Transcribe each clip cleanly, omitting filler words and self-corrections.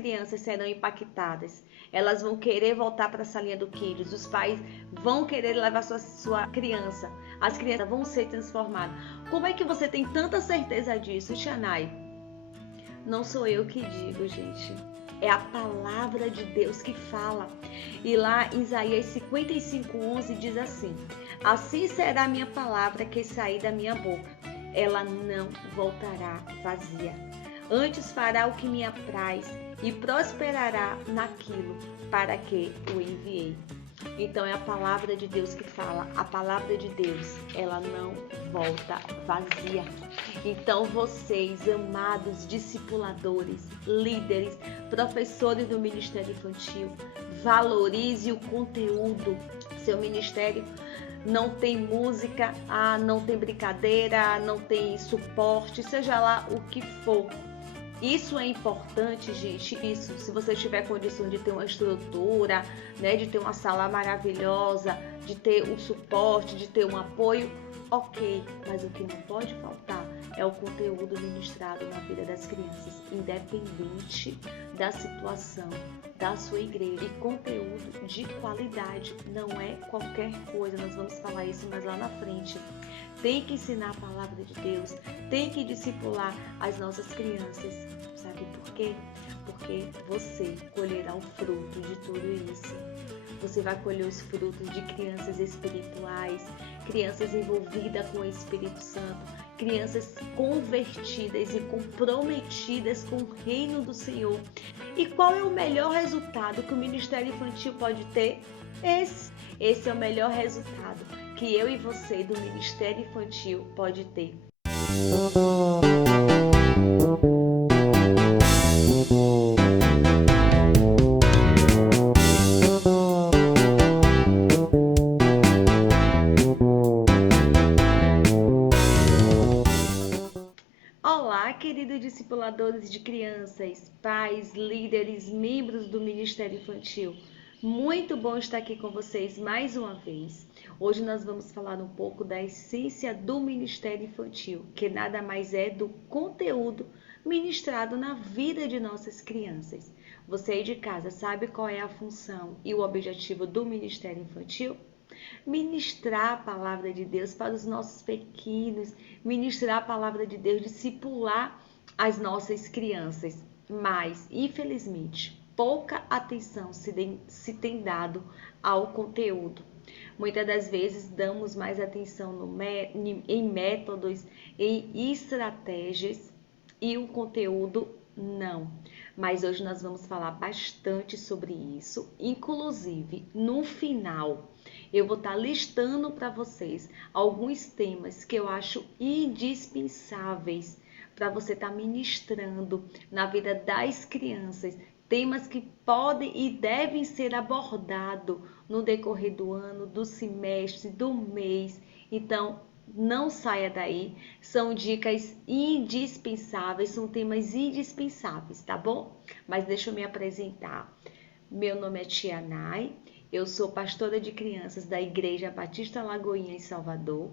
crianças serão impactadas. Elas vão querer voltar para a salinha do Kiddies. Os pais vão querer levar sua criança. As crianças vão ser transformadas. Como é que você tem tanta certeza disso, Tianai? Não sou eu que digo, gente. É a palavra de Deus que fala. E lá em Isaías 55:11 diz assim: assim será a minha palavra que sair da minha boca. Ela não voltará vazia. Antes fará o que me apraz e prosperará naquilo para que o enviei. Então é a palavra de Deus que fala. A palavra de Deus, ela não volta vazia. Então vocês, amados discipuladores, líderes, professores do Ministério Infantil, valorize o conteúdo. Seu ministério não tem música, não tem brincadeira, não tem suporte, seja lá o que for. Isso é importante, gente. Isso, se você tiver condição de ter uma estrutura, né, de ter uma sala maravilhosa, de ter um suporte, de ter um apoio, ok. Mas o que não pode faltar é o conteúdo ministrado na vida das crianças, independente da situação da sua igreja. E conteúdo de qualidade, não é qualquer coisa. Nós vamos falar isso mais lá na frente. Tem que ensinar a palavra de Deus, tem que discipular as nossas crianças. Sabe por quê? Porque você colherá o fruto de tudo isso. Você vai colher os frutos de crianças espirituais, crianças envolvidas com o Espírito Santo, crianças convertidas e comprometidas com o reino do Senhor. E qual é o melhor resultado que o Ministério Infantil pode ter? Esse é o melhor resultado que eu e você do Ministério Infantil pode ter. Olá, queridos discipuladores de crianças, pais, líderes, membros do Ministério Infantil. Muito bom estar aqui com vocês mais uma vez. Hoje nós vamos falar um pouco da essência do Ministério Infantil, que nada mais é do conteúdo ministrado na vida de nossas crianças. Você aí de casa sabe qual é a função e o objetivo do Ministério Infantil? Ministrar a palavra de Deus para os nossos pequenos, ministrar a palavra de Deus, discipular as nossas crianças. Mas, infelizmente, pouca atenção se tem dado ao conteúdo. Muitas das vezes damos mais atenção em métodos, em estratégias e o conteúdo não. Mas hoje nós vamos falar bastante sobre isso, inclusive no final eu vou estar listando para vocês alguns temas que eu acho indispensáveis para você estar ministrando na vida das crianças, temas que podem e devem ser abordados no decorrer do ano, do semestre, do mês. Então, não saia daí, são dicas indispensáveis, são temas indispensáveis, tá bom? Mas deixa eu me apresentar. Meu nome é Tianai, eu sou pastora de crianças da Igreja Batista Lagoinha em Salvador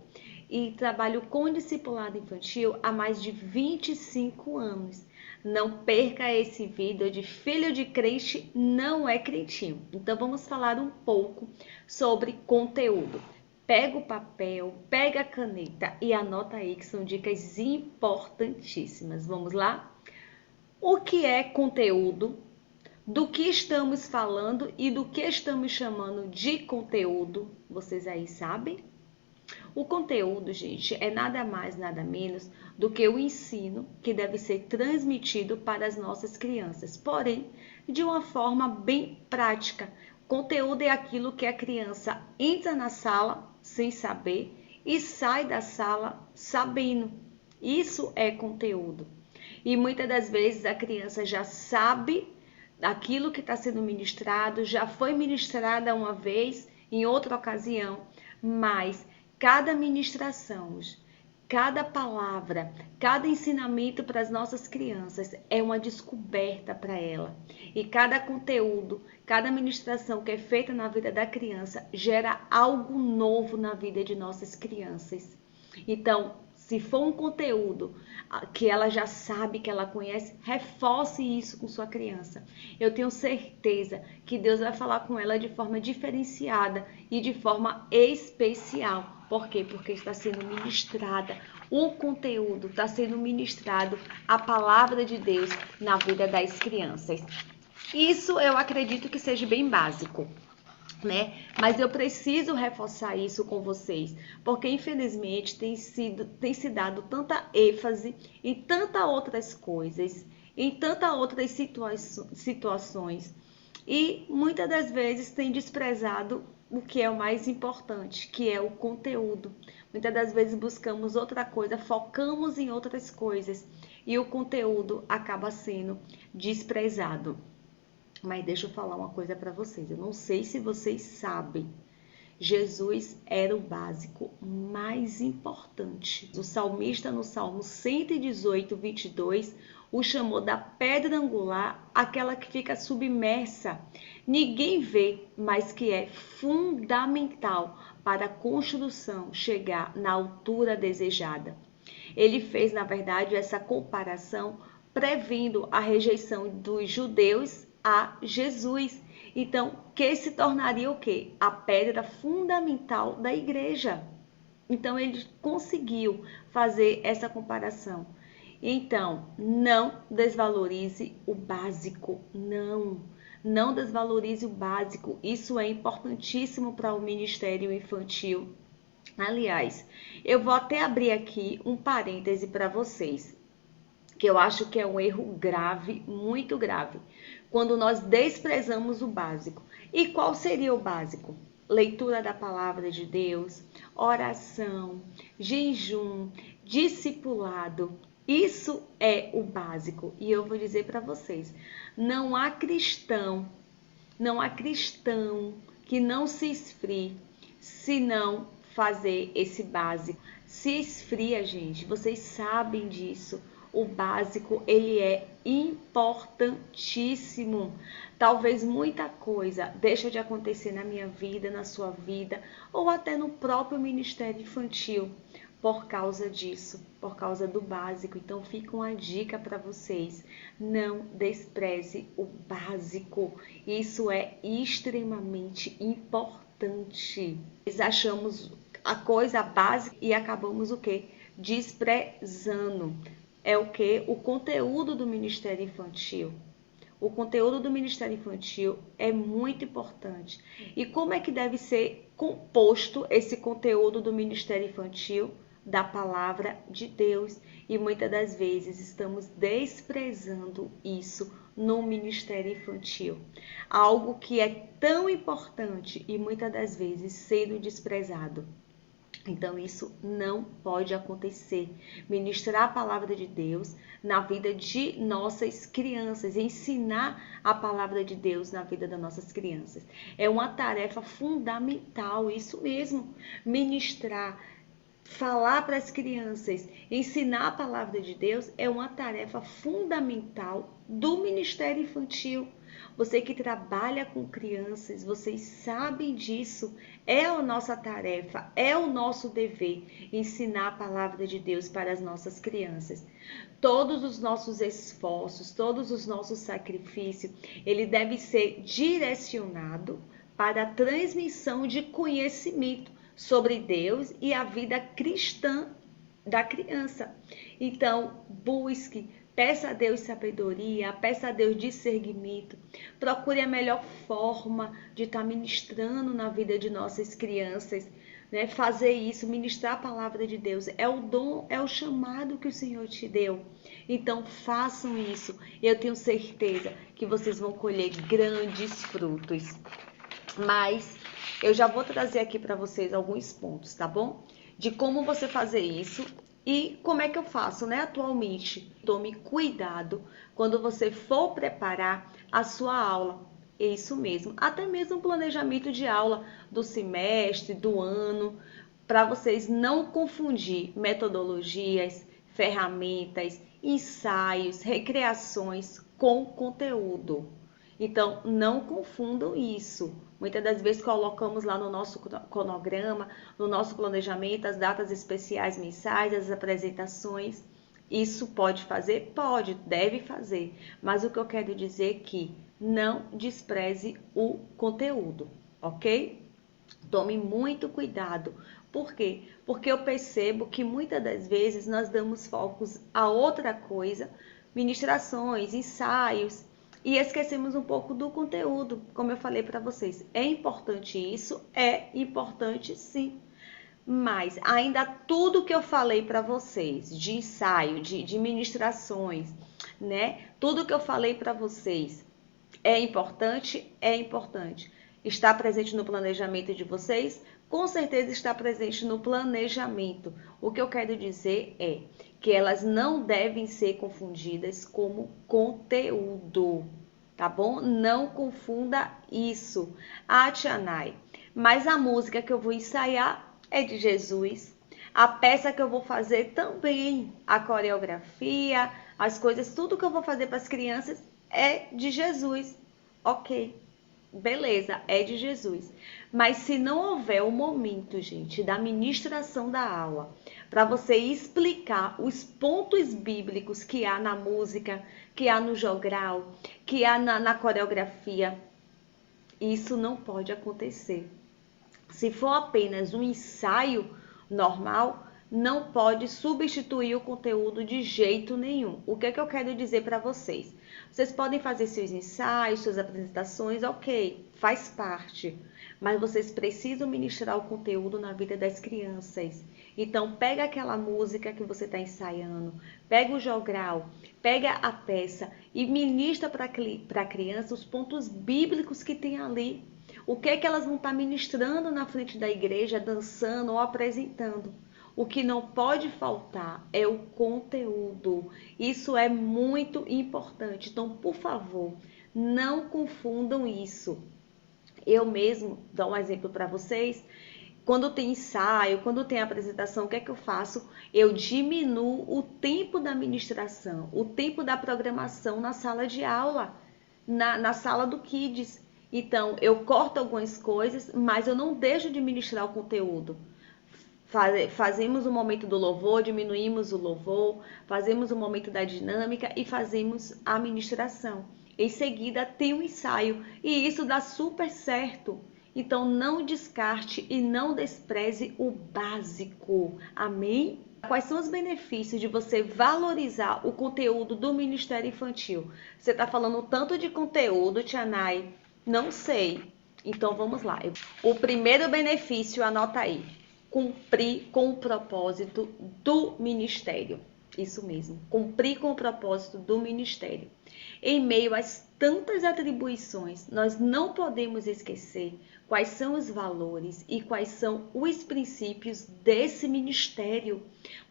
e trabalho com discipulado infantil há mais de 25 anos. Não perca esse vídeo de filho de crente não é crentinho. Então vamos falar um pouco sobre conteúdo. Pega o papel, pega a caneta e anota aí que são dicas importantíssimas. Vamos lá? O que é conteúdo? Do que estamos falando e do que estamos chamando de conteúdo? Vocês aí sabem? O conteúdo, gente, é nada mais, nada menos do que o ensino que deve ser transmitido para as nossas crianças, porém, de uma forma bem prática. Conteúdo é aquilo que a criança entra na sala sem saber e sai da sala sabendo. Isso é conteúdo. E muitas das vezes a criança já sabe aquilo que está sendo ministrado, já foi ministrada uma vez, em outra ocasião, mas cada ministração, cada palavra, cada ensinamento para as nossas crianças é uma descoberta para ela. E cada conteúdo, cada ministração que é feita na vida da criança gera algo novo na vida de nossas crianças. Então, Se for um conteúdo que ela já sabe, que ela conhece, reforce isso com sua criança. Eu tenho certeza que Deus vai falar com ela de forma diferenciada e de forma especial. Por quê? Porque está sendo ministrada o conteúdo, está sendo ministrado a palavra de Deus na vida das crianças. Isso eu acredito que seja bem básico, né? Mas eu preciso reforçar isso com vocês, porque infelizmente tem se dado tanta ênfase em tantas outras coisas, em tantas outras situações, e muitas das vezes tem desprezado o que é o mais importante, que é o conteúdo. Muitas das vezes buscamos outra coisa, focamos em outras coisas e o conteúdo acaba sendo desprezado. Mas deixa eu falar uma coisa para vocês. Eu não sei se vocês sabem. Jesus era o básico mais importante. O salmista no Salmo 118, 22, o chamou da pedra angular, aquela que fica submersa. Ninguém vê, mas que é fundamental para a construção chegar na altura desejada. Ele fez, na verdade, essa comparação prevendo a rejeição dos judeus a Jesus. Então, que se tornaria o quê? A pedra fundamental da igreja. Então, ele conseguiu fazer essa comparação. Então, não desvalorize o básico, não desvalorize o básico. Isso é importantíssimo para o ministério infantil. Aliás, eu vou até abrir aqui um parêntese para vocês, que eu acho que é um erro grave, muito grave, quando nós desprezamos o básico. E qual seria o básico? Leitura da palavra de Deus, oração, jejum, discipulado. Isso é o básico. E eu vou dizer para vocês, não há cristão que não se esfrie se não fazer esse básico. Se esfria, gente, vocês sabem disso. O básico, ele é importantíssimo. Talvez muita coisa deixe de acontecer na minha vida, na sua vida, ou até no próprio ministério infantil, por causa disso, por causa do básico. Então fica uma dica para vocês: não despreze o básico. Isso é extremamente importante. Nós achamos a coisa básica e acabamos o quê? Desprezando. É o que? O conteúdo do Ministério Infantil. O conteúdo do Ministério Infantil é muito importante. E como é que deve ser composto esse conteúdo do Ministério Infantil? Da palavra de Deus. E muitas das vezes estamos desprezando isso no Ministério Infantil. Algo que é tão importante e muitas das vezes sendo desprezado. Então, isso não pode acontecer. Ministrar a palavra de Deus na vida de nossas crianças, ensinar a palavra de Deus na vida das nossas crianças. É uma tarefa fundamental, isso mesmo. Ministrar, falar para as crianças, ensinar a palavra de Deus é uma tarefa fundamental do Ministério Infantil. Você que trabalha com crianças, vocês sabem disso. É a nossa tarefa, é o nosso dever ensinar a palavra de Deus para as nossas crianças. Todos os nossos esforços, todos os nossos sacrifícios, ele deve ser direcionado para a transmissão de conhecimento sobre Deus e a vida cristã da criança. Então, busque, peça a Deus sabedoria, peça a Deus discernimento, procure a melhor forma de estar ministrando na vida de nossas crianças, né? Fazer isso, ministrar a palavra de Deus, é o dom, é o chamado que o Senhor te deu. Então, façam isso. Eu tenho certeza que vocês vão colher grandes frutos. Mas eu já vou trazer aqui para vocês alguns pontos, tá bom? De como você fazer isso e como é que eu faço, né? Atualmente, tome cuidado quando você for preparar a sua aula. É isso mesmo, até mesmo o planejamento de aula do semestre, do ano, para vocês não confundir metodologias, ferramentas, ensaios, recreações com conteúdo. Então, não confundam isso. Muitas das vezes colocamos lá no nosso cronograma, no nosso planejamento, as datas especiais mensais, as apresentações. Isso pode fazer? Pode, deve fazer. Mas o que eu quero dizer é que não despreze o conteúdo, ok? Tome muito cuidado. Por quê? Porque eu percebo que muitas das vezes nós damos focos a outra coisa, ministrações, ensaios, e esquecemos um pouco do conteúdo. Como eu falei para vocês, é importante isso? É importante sim. Mas ainda tudo que eu falei para vocês de ensaio, de ministrações, né? Tudo que eu falei para vocês é importante? É importante. Está presente no planejamento de vocês? Com certeza está presente no planejamento. O que eu quero dizer é que elas não devem ser confundidas como conteúdo, tá bom? Não confunda isso. Ah, Tianai, mas a música que eu vou ensaiar é de Jesus. A peça que eu vou fazer também, a coreografia, as coisas, tudo que eu vou fazer para as crianças é de Jesus. Ok, beleza, é de Jesus. Mas se não houver o momento, gente, da ministração da aula, para você explicar os pontos bíblicos que há na música, que há no jogral, que há na coreografia, isso não pode acontecer. Se for apenas um ensaio normal, não pode substituir o conteúdo de jeito nenhum. O que é que eu quero dizer para vocês? Vocês podem fazer seus ensaios, suas apresentações, ok, faz parte. Mas vocês precisam ministrar o conteúdo na vida das crianças. Então, pega aquela música que você está ensaiando, pega o jogral, pega a peça e ministra para a criança os pontos bíblicos que tem ali. O que é que elas vão estar ministrando na frente da igreja, dançando ou apresentando? O que não pode faltar é o conteúdo. Isso é muito importante. Então, por favor, não confundam isso. Eu mesmo, dou um exemplo para vocês. Quando tem ensaio, quando tem apresentação, o que é que eu faço? Eu diminuo o tempo da ministração, o tempo da programação na sala de aula, na sala do Kids. Então, eu corto algumas coisas, mas eu não deixo de ministrar o conteúdo. Fazemos o momento do louvor, diminuímos o louvor, fazemos o momento da dinâmica e fazemos a ministração. Em seguida, tem o ensaio e isso dá super certo. Então, não descarte e não despreze o básico. Amém? Quais são os benefícios de você valorizar o conteúdo do Ministério Infantil? Você está falando tanto de conteúdo, Tianai? Não sei. Então, vamos lá. O primeiro benefício, anota aí. Cumprir com o propósito do ministério. Isso mesmo, cumprir com o propósito do ministério. Em meio às tantas atribuições, nós não podemos esquecer quais são os valores e quais são os princípios desse ministério.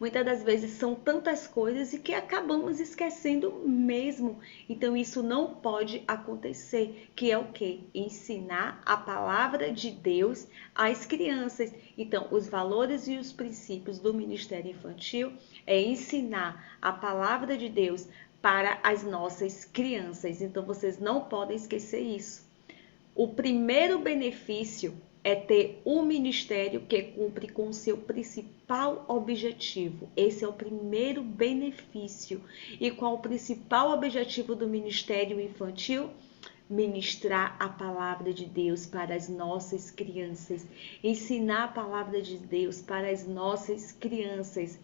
Muitas das vezes são tantas coisas e que acabamos esquecendo mesmo. Então isso não pode acontecer, que é o quê? Ensinar a palavra de Deus às crianças. Então, os valores e os princípios do Ministério Infantil é ensinar a palavra de Deus para as nossas crianças. Então, vocês não podem esquecer isso. O primeiro benefício é ter um ministério que cumpre com o seu principal objetivo. Esse é o primeiro benefício. E qual o principal objetivo do Ministério Infantil? Ministrar a palavra de Deus para as nossas crianças. Ensinar a palavra de Deus para as nossas crianças.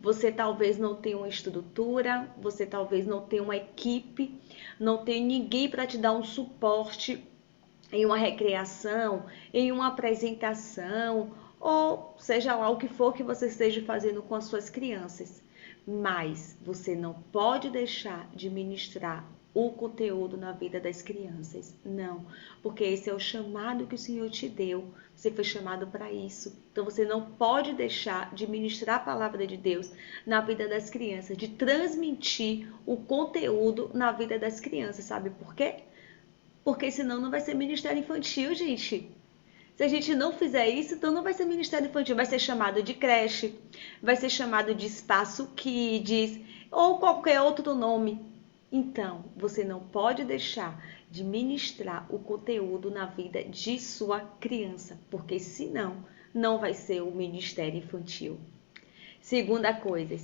Você talvez não tenha uma estrutura, você talvez não tenha uma equipe, não tenha ninguém para te dar um suporte em uma recreação, em uma apresentação, ou seja lá o que for que você esteja fazendo com as suas crianças. Mas você não pode deixar de ministrar o conteúdo na vida das crianças. Não, porque esse é o chamado que o Senhor te deu. Você foi chamado para isso. Então você não pode deixar de ministrar a palavra de Deus na vida das crianças, de transmitir o conteúdo na vida das crianças. Sabe por quê? Porque senão não vai ser ministério infantil, gente. Se a gente não fizer isso, então não vai ser ministério infantil, vai ser chamado de creche, vai ser chamado de espaço kids ou qualquer outro nome. Então, você não pode deixar de ministrar o conteúdo na vida de sua criança, porque senão não vai ser o ministério infantil. Segunda coisa,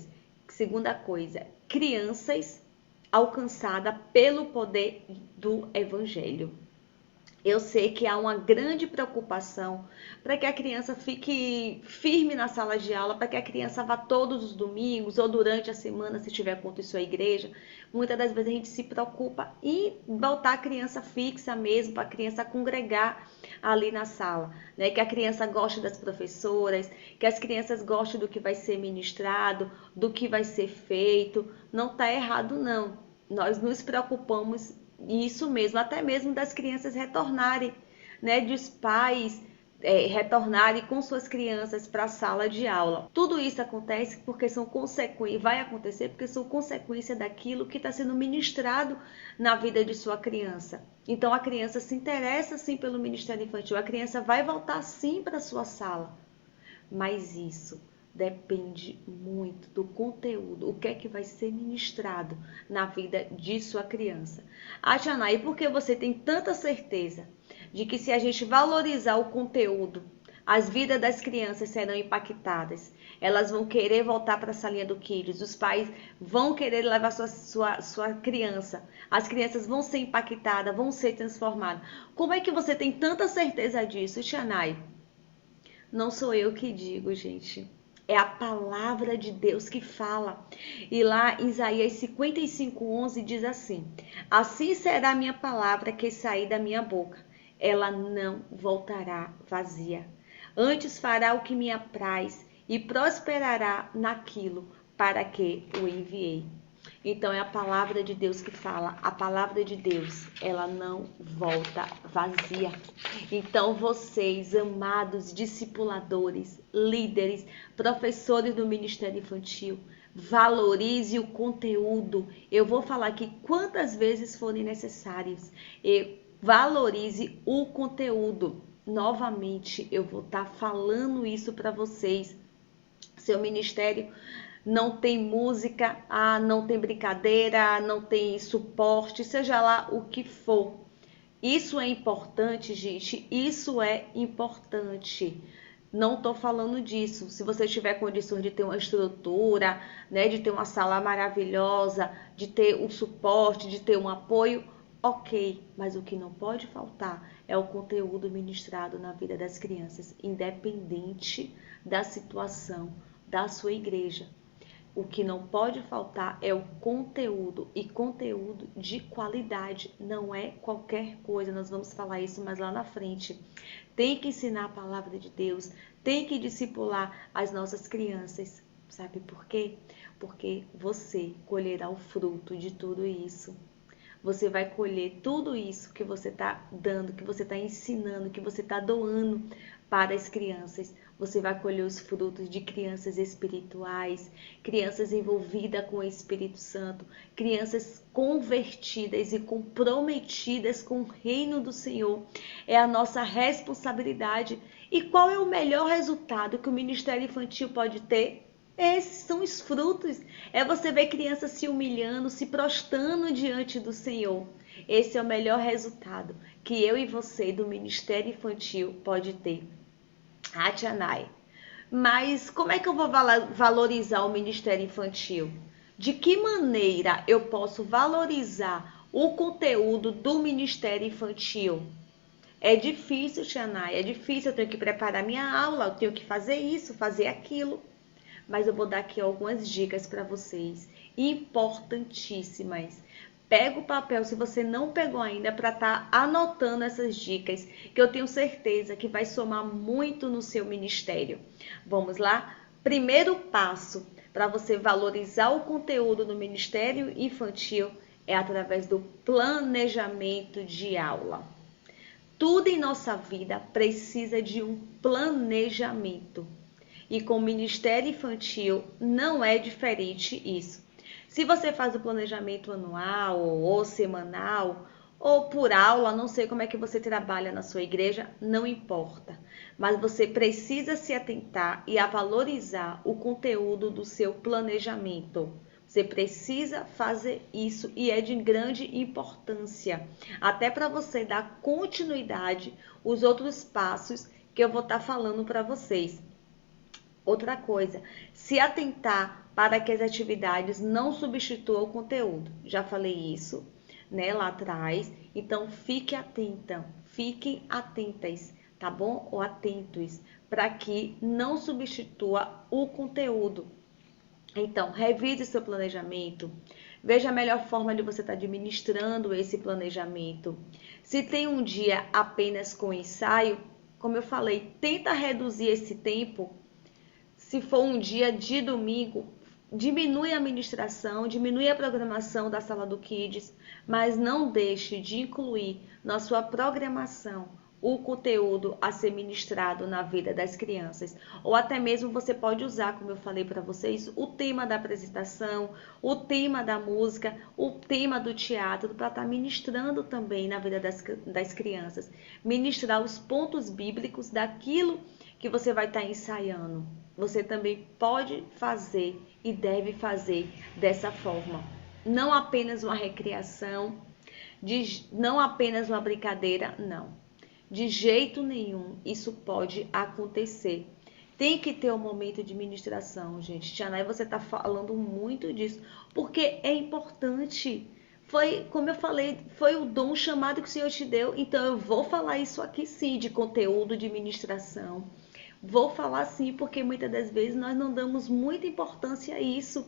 segunda coisa, crianças alcançadas pelo poder do evangelho. Eu sei que há uma grande preocupação para que a criança fique firme na sala de aula, para que a criança vá todos os domingos ou durante a semana, se tiver culto em sua igreja. Muitas das vezes a gente se preocupa em botar a criança fixa mesmo, para a criança congregar ali na sala, né? Que a criança goste das professoras, que as crianças gostem do que vai ser ministrado, do que vai ser feito. Não está errado, não. Nós nos preocupamos isso mesmo, até mesmo das crianças retornarem, né? Dos pais retornarem com suas crianças para a sala de aula. Tudo isso acontece porque são consequências, vai acontecer porque são consequência daquilo que está sendo ministrado na vida de sua criança. Então a criança se interessa sim pelo Ministério Infantil, a criança vai voltar sim para a sua sala, mas isso depende muito do conteúdo, o que é que vai ser ministrado na vida de sua criança. Ah, Jana, e por que você tem tanta certeza de que se a gente valorizar o conteúdo, as vidas das crianças serão impactadas? Elas vão querer voltar para a salinha do Kids, os pais vão querer levar sua criança, as crianças vão ser impactadas, vão ser transformadas. Como é que você tem tanta certeza disso, Xanai? Não sou eu que digo, gente. É a palavra de Deus que fala. E lá em Isaías 55:11 diz assim: Assim será a minha palavra que sair da minha boca. Ela não voltará vazia. Antes fará o que me apraz e prosperará naquilo para que o enviei. Então é a palavra de Deus que fala. A palavra de Deus, ela não volta vazia. Então vocês, amados discipuladores, líderes, professores do Ministério Infantil, valorize o conteúdo. Eu vou falar aqui quantas vezes forem necessárias. E valorize o conteúdo. Novamente, eu vou estar falando isso para vocês. Seu ministério não tem música, não tem brincadeira, não tem suporte, seja lá o que for. Isso é importante, gente. Isso é importante. Não estou falando disso. Se você tiver condições de ter uma estrutura, né, de ter uma sala maravilhosa, de ter o suporte, de ter um apoio, ok. Mas o que não pode faltar é o conteúdo ministrado na vida das crianças, independente da situação da sua igreja. O que não pode faltar é o conteúdo, e conteúdo de qualidade, não é qualquer coisa. Nós vamos falar isso mais lá na frente. Tem que ensinar a palavra de Deus, tem que discipular as nossas crianças. Sabe por quê? Porque você colherá o fruto de tudo isso. Você vai colher tudo isso que você está dando, que você está ensinando, que você está doando para as crianças. Você vai colher os frutos de crianças espirituais, crianças envolvidas com o Espírito Santo, crianças convertidas e comprometidas com o reino do Senhor. É a nossa responsabilidade. E qual é o melhor resultado que o Ministério Infantil pode ter? Esses são os frutos. É você ver crianças se humilhando, se prostrando diante do Senhor. Esse é o melhor resultado que eu e você do Ministério Infantil pode ter. Atianai. Mas como é que eu vou valorizar o Ministério Infantil? De que maneira eu posso valorizar o conteúdo do Ministério Infantil? É difícil, Tianai, é difícil. Eu tenho que preparar minha aula, eu tenho que fazer isso, fazer aquilo. Mas eu vou dar aqui algumas dicas para vocês, importantíssimas. Pega o papel, se você não pegou ainda, para estar anotando essas dicas, que eu tenho certeza que vai somar muito no seu ministério. Vamos lá? Primeiro passo para você valorizar o conteúdo no Ministério Infantil é através do planejamento de aula. Tudo em nossa vida precisa de um planejamento. E com o Ministério Infantil não é diferente isso. Se você faz o planejamento anual ou semanal ou por aula, não sei como é que você trabalha na sua igreja, não importa. Mas você precisa se atentar e a valorizar o conteúdo do seu planejamento. Você precisa fazer isso e é de grande importância, até para você dar continuidade os outros passos que eu vou estar falando para vocês. Outra coisa, se atentar para que as atividades não substituam o conteúdo. Já falei isso, né, lá atrás. Então, fiquem atentas, tá bom? Ou atentos, para que não substitua o conteúdo. Então, revise seu planejamento. Veja a melhor forma de você estar administrando esse planejamento. Se tem um dia apenas com ensaio, como eu falei, tenta reduzir esse tempo. Se for um dia de domingo, diminui a administração, diminui a programação da sala do Kids, mas não deixe de incluir na sua programação o conteúdo a ser ministrado na vida das crianças. Ou até mesmo você pode usar, como eu falei para vocês, o tema da apresentação, o tema da música, o tema do teatro, para estar ministrando também na vida das crianças. Ministrar os pontos bíblicos daquilo que você vai estar ensaiando. Você também pode fazer e deve fazer dessa forma. Não apenas uma recreação, não apenas uma brincadeira, não. De jeito nenhum isso pode acontecer. Tem que ter um momento de ministração, gente. Tianai, você está falando muito disso, porque é importante. Foi, como eu falei, foi o dom chamado que o Senhor te deu. Então eu vou falar isso aqui sim, de conteúdo de ministração. Vou falar sim, porque muitas das vezes nós não damos muita importância a isso.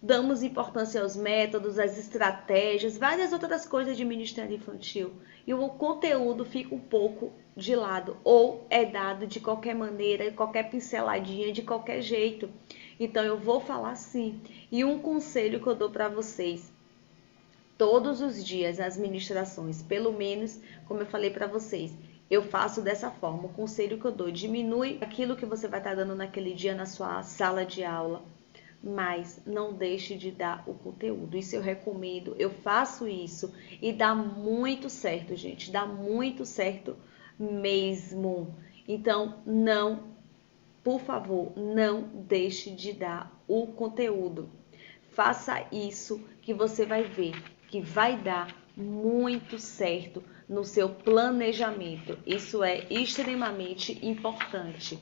Damos importância aos métodos, às estratégias, várias outras coisas de ministério infantil. E o conteúdo fica um pouco de lado, ou é dado de qualquer maneira, qualquer pinceladinha, de qualquer jeito. Então eu vou falar sim. E um conselho que eu dou para vocês, todos os dias nas ministrações, pelo menos, como eu falei para vocês, eu faço dessa forma. O conselho que eu dou, diminui aquilo que você vai estar dando naquele dia na sua sala de aula, mas não deixe de dar o conteúdo. Isso eu recomendo, eu faço isso e dá muito certo, gente, dá muito certo mesmo. Então, por favor, não deixe de dar o conteúdo. Faça isso que você vai ver que vai dar muito certo no seu planejamento. Isso é extremamente importante.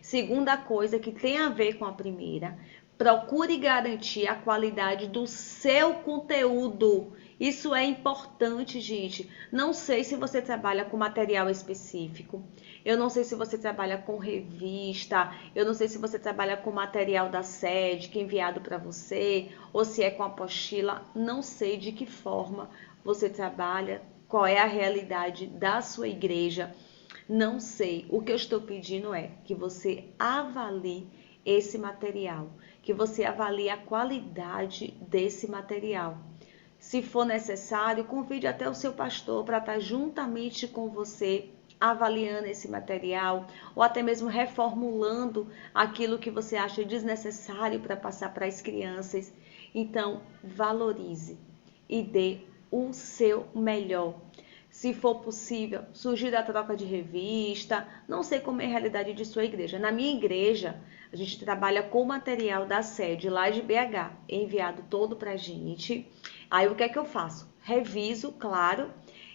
Segunda coisa que tem a ver com a primeira, procure garantir a qualidade do seu conteúdo. Isso é importante, gente. Não sei se você trabalha com material específico. Eu não sei se você trabalha com revista. Eu não sei se você trabalha com material da sede que é enviado para você, ou se é com apostila. Não sei de que forma você trabalha, qual é a realidade da sua igreja. Não sei. O que eu estou pedindo é que você avalie esse material, que você avalie a qualidade desse material. Se for necessário, convide até o seu pastor para estar juntamente com você avaliando esse material, ou até mesmo reformulando aquilo que você acha desnecessário para passar para as crianças. Então, valorize e dê o seu melhor. Se for possível, sugira a troca de revista. Não sei como é a realidade de sua igreja. Na minha igreja, a gente trabalha com o material da sede lá de BH, enviado todo para a gente. Aí o que é que eu faço? Reviso, claro,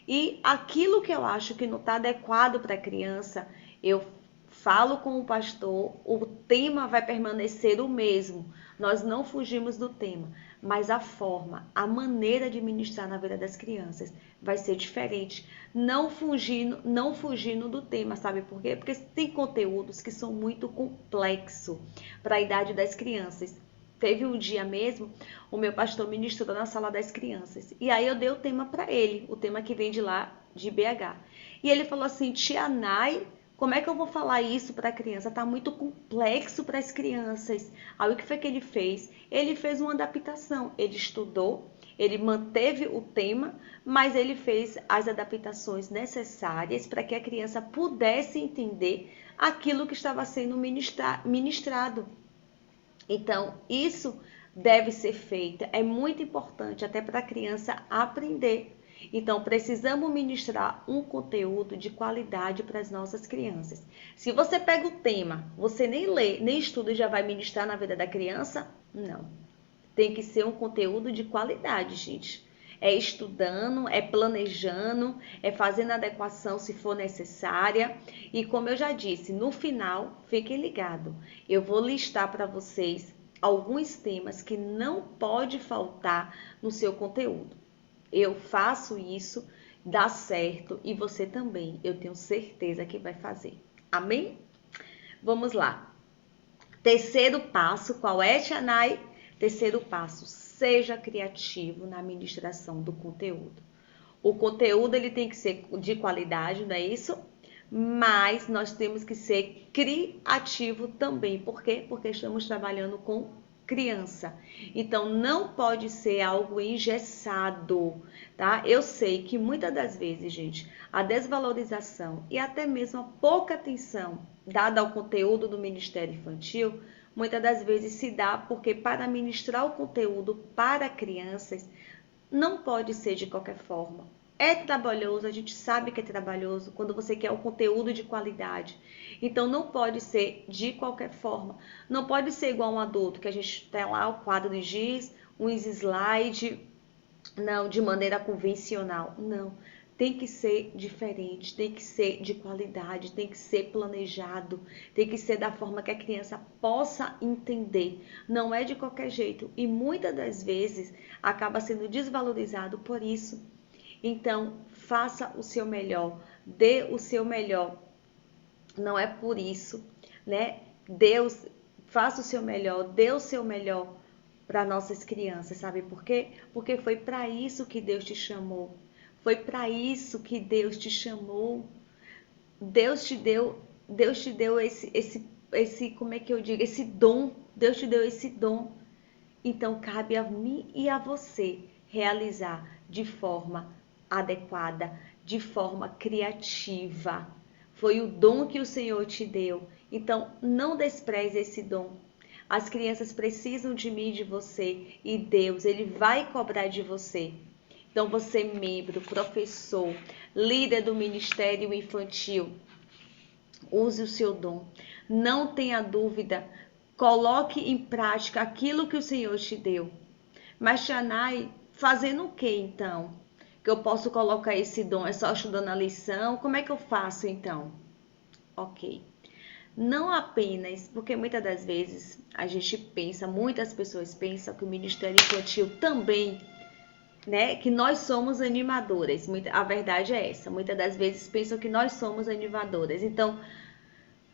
e aquilo que eu acho que não está adequado para a criança, eu falo com o pastor, o tema vai permanecer o mesmo. Nós não fugimos do tema, mas a forma, a maneira de ministrar na vida das crianças vai ser diferente, não fugindo do tema, sabe por quê? Porque tem conteúdos que são muito complexos para a idade das crianças. Teve um dia mesmo, o meu pastor ministrou na sala das crianças, e aí eu dei o tema para ele, o tema que vem de lá, de BH. E ele falou assim: Tia Nai, como é que eu vou falar isso para a criança? Tá muito complexo para as crianças. Aí o que foi que ele fez? Ele fez uma adaptação. Ele estudou, ele manteve o tema, mas ele fez as adaptações necessárias para que a criança pudesse entender aquilo que estava sendo ministrado. Então, isso deve ser feito. É muito importante até para a criança aprender. Então, precisamos ministrar um conteúdo de qualidade para as nossas crianças. Se você pega o tema, você nem lê, nem estuda e já vai ministrar na vida da criança, não. tem que ser um conteúdo de qualidade, gente. É estudando, é planejando, é fazendo adequação se for necessária. E como eu já disse, no final, fiquem ligados. Eu vou listar para vocês alguns temas que não pode faltar no seu conteúdo. Eu faço isso, dá certo e você também. Eu tenho certeza que vai fazer. Amém? Vamos lá. Terceiro passo, qual é, Tianai? Terceiro passo, seja criativo na administração do conteúdo. O conteúdo ele tem que ser de qualidade, não é isso? Mas nós temos que ser criativo também. Por quê? Porque estamos trabalhando com criança. Então não pode ser algo engessado, tá? Eu sei que muitas das vezes, gente, a desvalorização e até mesmo a pouca atenção dada ao conteúdo do Ministério Infantil, muitas das vezes se dá porque para ministrar o conteúdo para crianças não pode ser de qualquer forma. É trabalhoso, a gente sabe que é trabalhoso quando você quer um conteúdo de qualidade. Então não pode ser de qualquer forma. Não pode ser igual um adulto, que a gente tem lá o quadro de giz, uns slides, não, de maneira convencional. Não. Tem que ser diferente, tem que ser de qualidade, tem que ser planejado, tem que ser da forma que a criança possa entender. Não é de qualquer jeito e muitas das vezes acaba sendo desvalorizado por isso. Então, faça o seu melhor, dê o seu melhor. Não é por isso, né? Deus, faça o seu melhor, dê o seu melhor para nossas crianças, sabe por quê? Porque foi para isso que Deus te chamou. Foi para isso que Deus te chamou. Deus te deu esse, como é que eu digo, esse dom. Deus te deu esse dom. Então cabe a mim e a você realizar de forma adequada, de forma criativa. Foi o dom que o Senhor te deu. Então não despreze esse dom. As crianças precisam de mim e de você, e Deus, ele vai cobrar de você. Então você, membro, professor, líder do ministério infantil, use o seu dom. Não tenha dúvida. Coloque em prática aquilo que o Senhor te deu. Mas, Xanai, fazendo o que então? Que eu posso colocar esse dom? É só estudando a lição? Como é que eu faço então? Ok. Não apenas, porque muitas das vezes a gente pensa, muitas pessoas pensam que o Ministério Infantil também, né, que nós somos animadoras. A verdade é essa. Muitas das vezes pensam que nós somos animadoras. Então,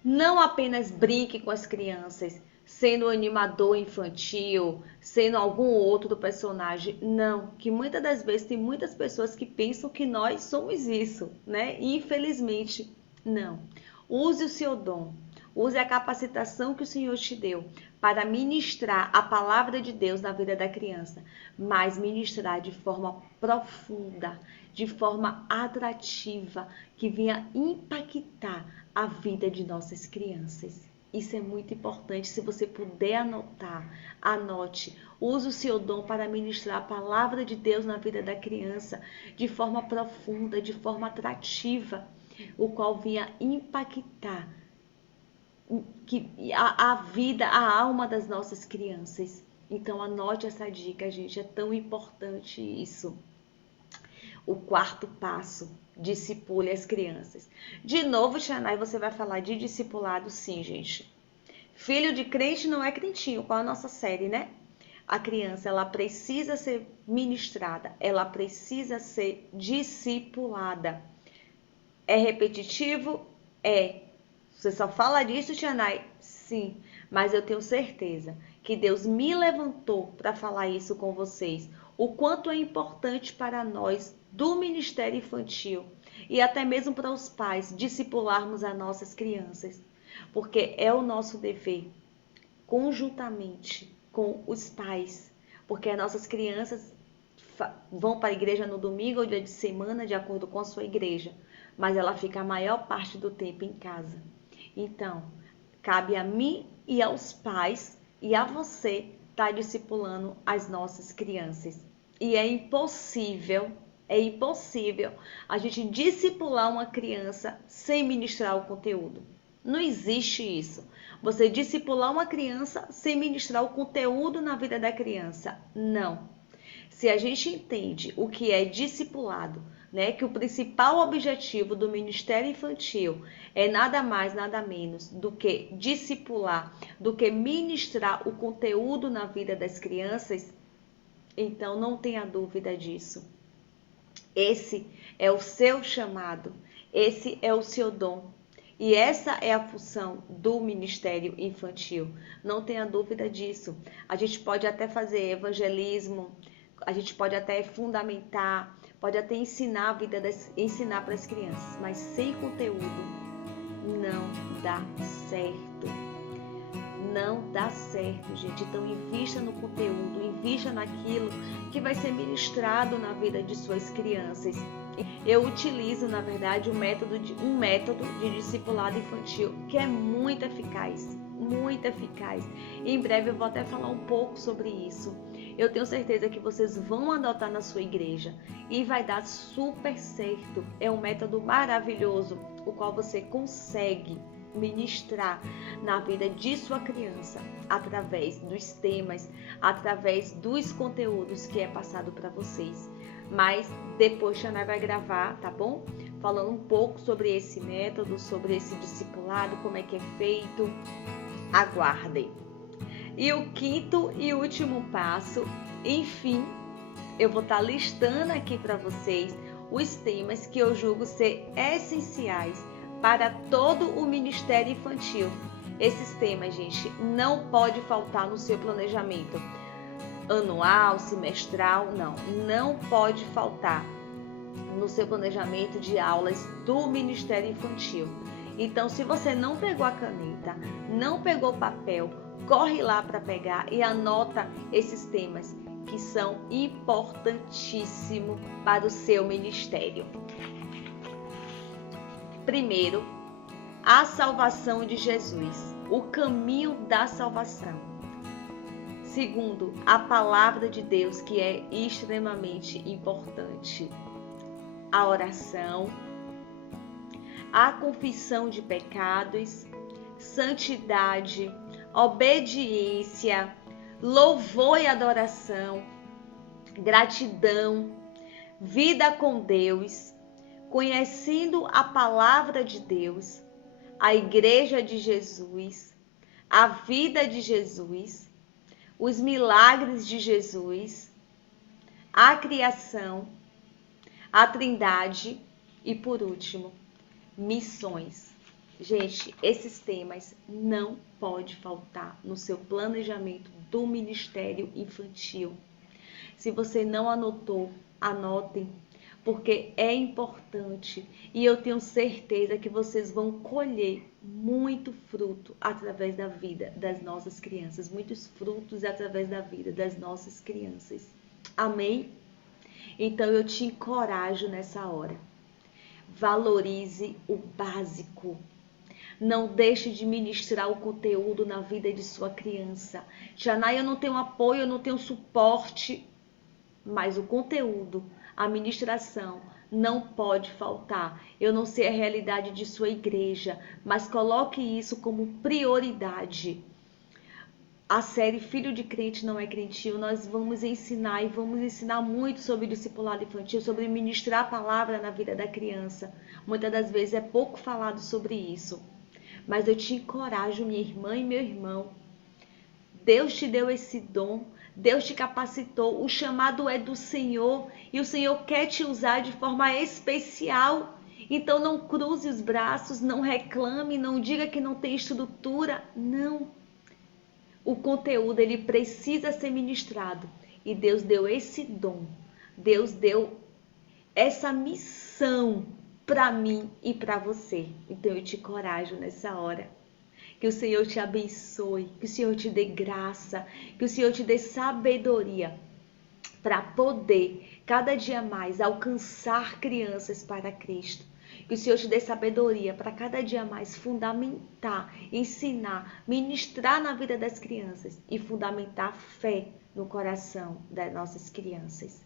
não apenas brinque com as crianças, sendo um animador infantil, sendo algum outro personagem. Não, que muitas das vezes tem muitas pessoas que pensam que nós somos isso, né? E infelizmente, não. Use o seu dom, use a capacitação que o Senhor te deu para ministrar a palavra de Deus na vida da criança, mas ministrar de forma profunda, de forma atrativa, que venha impactar a vida de nossas crianças. Isso é muito importante. Se você puder anotar, anote. Use o seu dom para ministrar a palavra de Deus na vida da criança de forma profunda, de forma atrativa, o qual venha impactar a vida, a alma das nossas crianças. Então anote essa dica, gente. É tão importante isso. O quarto passo, discipule as crianças. De novo, Xanai, você vai falar de discipulado, sim, gente. Filho de crente não é crentinho, qual a nossa série, né? A criança, ela precisa ser ministrada, ela precisa ser discipulada. É repetitivo? É. Você só fala disso, Xanai? Sim, mas eu tenho certeza que Deus me levantou para falar isso com vocês. O quanto é importante para nós do Ministério Infantil e até mesmo para os pais discipularmos as nossas crianças, porque é o nosso dever conjuntamente com os pais, porque as nossas crianças vão para a igreja no domingo ou dia de semana, de acordo com a sua igreja, mas ela fica a maior parte do tempo em casa. Então, cabe a mim e aos pais e a você estar discipulando as nossas crianças. E é impossível a gente discipular uma criança sem ministrar o conteúdo. Não existe isso. Você discipular uma criança sem ministrar o conteúdo na vida da criança. Não. Se a gente entende o que é discipulado, né, que o principal objetivo do ministério infantil é nada mais, nada menos do que discipular, do que ministrar o conteúdo na vida das crianças, então não tenha dúvida disso. Esse é o seu chamado, esse é o seu dom. E essa é a função do ministério infantil. Não tenha dúvida disso. A gente pode até fazer evangelismo, a gente pode até fundamentar, pode até ensinar a vida ensinar para as crianças, mas sem conteúdo não dá certo. Não dá certo, gente. Então invista no conteúdo, invista naquilo que vai ser ministrado na vida de suas crianças. Eu utilizo, na verdade, um método de discipulado infantil que é muito eficaz, muito eficaz. Em breve eu vou até falar um pouco sobre isso. Eu tenho certeza que vocês vão adotar na sua igreja e vai dar super certo. É um método maravilhoso, o qual você consegue ministrar na vida de sua criança através dos temas, através dos conteúdos que é passado para vocês. Mas depois Xanai vai gravar, tá bom? Falando um pouco sobre esse método, sobre esse discipulado, como é que é feito. Aguardem. E o quinto e último passo, enfim, eu vou estar listando aqui para vocês os temas que eu julgo ser essenciais para todo o ministério infantil. Esses temas, gente, não pode faltar no seu planejamento anual, semestral, não pode faltar no seu planejamento de aulas do Ministério Infantil. Então, se você não pegou a caneta, não pegou o papel, corre lá para pegar e anota esses temas que são importantíssimos para o seu ministério. Primeiro, a salvação de Jesus, o caminho da salvação. Segundo, a palavra de Deus, que é extremamente importante. A oração, a confissão de pecados, santidade, obediência, louvor e adoração, gratidão, vida com Deus, conhecendo a palavra de Deus, a igreja de Jesus, a vida de Jesus, os milagres de Jesus, a criação, a Trindade e, por último, missões. Gente, esses temas não pode faltar no seu planejamento do Ministério Infantil. Se você não anotou, anotem, porque é importante e eu tenho certeza que vocês vão colher muito fruto através da vida das nossas crianças, muitos frutos através da vida das nossas crianças. Amém? Então eu te encorajo nessa hora. Valorize o básico. Não deixe de ministrar o conteúdo na vida de sua criança. Xanai, eu não tenho apoio, eu não tenho suporte, mas o conteúdo, a ministração não pode faltar. Eu não sei a realidade de sua igreja, mas coloque isso como prioridade. A série Filho de Crente Não é Crentil, nós vamos ensinar e vamos ensinar muito sobre discipulado infantil, sobre ministrar a palavra na vida da criança. Muitas das vezes é pouco falado sobre isso. Mas eu te encorajo, minha irmã e meu irmão. Deus te deu esse dom, Deus te capacitou, o chamado é do Senhor e o Senhor quer te usar de forma especial. Então não cruze os braços, não reclame, não diga que não tem estrutura, não. O conteúdo ele precisa ser ministrado e Deus deu esse dom, Deus deu essa missão para mim e para você. Então eu te encorajo nessa hora. Que o Senhor te abençoe, que o Senhor te dê graça, que o Senhor te dê sabedoria para poder cada dia mais alcançar crianças para Cristo. Que o Senhor te dê sabedoria para cada dia mais fundamentar, ensinar, ministrar na vida das crianças e fundamentar fé no coração das nossas crianças.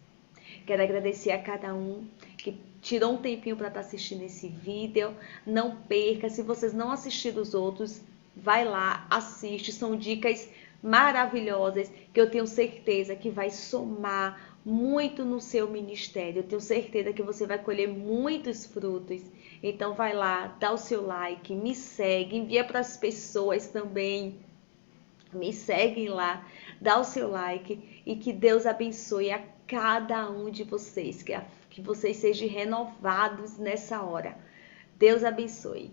Quero agradecer a cada um que tirou um tempinho para estar assistindo esse vídeo. Não perca. Se vocês não assistiram os outros, vai lá, assiste. São dicas maravilhosas que eu tenho certeza que vai somar muito no seu ministério. Eu tenho certeza que você vai colher muitos frutos. Então vai lá, dá o seu like, me segue, envia para as pessoas também. Me seguem lá, dá o seu like e que Deus abençoe a cada um de vocês, que vocês sejam renovados nessa hora. Deus abençoe.